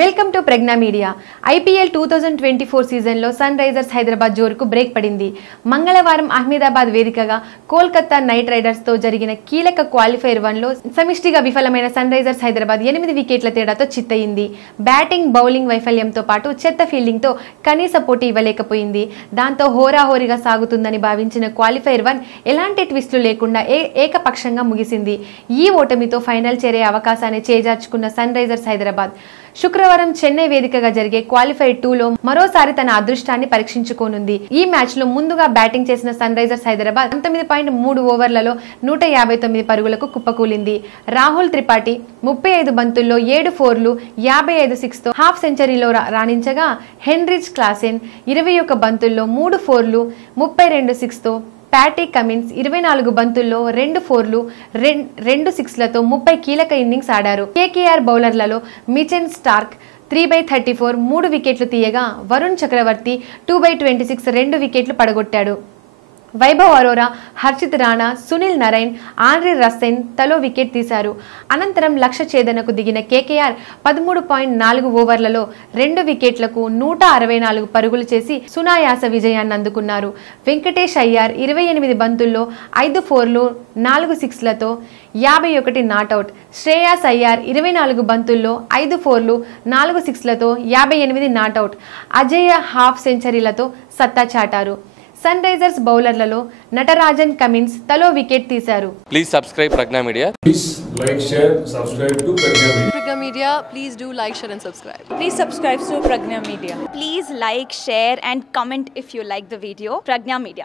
Welcome to Pragya media. IPL 2024 సీజన్లో Sunrisers Hyderabad జోరుకు break పడింది. మంగళవారం అహ్మదాబాద్ వేదికగా కోల్కతా నైట్ రైడర్స్తో జరిగిన కీలక క్వాలిఫైర్ 1లో సమిష్టిగా విఫలమైన సన్ రైజర్స్ హైదరాబాద్ 8 వికెట్ల తేడాతో చిత్తయింది. బ్యాటింగ్, బౌలింగ్ వైఫల్యంతో పాటు చెత్త ఫీల్డింగ్తో కనీస పోటీ ఇవ్వలేకపోయింది. దాంతో హోరాహోరీగా సాగుతుందని భావించిన క్వాలిఫైర్ 1 ఎలాంటి ట్విస్టులు లేకుండా ఏకపక్షంగా ముగిసింది. ఈ ఓటమితో ఫైనల్ చేరే అవకాశాన్ని చేజార్చుకున్న సన్ రైజర్స్ హైదరాబాద్ శుక్రవారం చెన్నై వేదికగా జరిగే క్వాలిఫైర్ 2లో మరోసారి తన అదృష్టాన్ని పరీక్షించుకోనుంది. ఈ మ్యాచ్ లో ముందుగా బ్యాటింగ్ చేసిన సన్ రైజర్స్ హైదరాబాద్ 19.3 ఓవర్లలో 159 పరుగులకు కుప్పకూలింది. రాహుల్ త్రిపాఠి 35 బంతుల్లో 7 ఫోర్లు 55 సిక్స్తో హాఫ్ సెంచరీలో రాణించగా, హెన్రిచ్ క్లాసెన్ 21 బంతుల్లో 3 ఫోర్లు 32 సిక్స్తో, ప్యాటీ కమిన్స్ 24 బంతుల్లో 2 ఫోర్లు 2 సిక్స్లతో 30 కీలక ఇన్నింగ్స్ ఆడారు. కేకేఆర్ బౌలర్లలో మిచెల్ స్టార్క్ 3/34 3 వికెట్లు తీయగా, వరుణ్ చక్రవర్తి 2/26 2 వికెట్లు పడగొట్టాడు. వైభవ్ అరోరా, హర్షిత్ రాణా, సునీల్ నరైన్, ఆండ్రే రస్సెన్ తలో వికెట్ తీశారు. అనంతరం లక్ష్య ఛేదనకు దిగిన కేకేఆర్ 13.4 ఓవర్లలో 2 వికెట్లకు 164 పరుగులు చేసి సునాయాస విజయాన్ని అందుకున్నారు. వెంకటేష్ అయ్యార్ 28 బంతుల్లో 5 ఫోర్లు 4 సిక్స్లతో 51 నాటౌట్. శ్రేయాస్ అయ్యార్ 24 బంతుల్లో 5 ఫోర్లు 4 సిక్స్లతో 58 నాటౌట్. అజేయ హాఫ్ సెంచరీలతో సత్తా చాటారు. సన్ రైజర్స్ బౌలర్లలో నటరాజన్, కమిన్స్ తలో వికెట్ తీశారు. Please subscribe Pragya media. Please like, share, subscribe to Pragna Media. Pragna Media, please do like, share and subscribe. Please subscribe to Pragna Media. Please like, share and comment if you like the video. Pragna Media.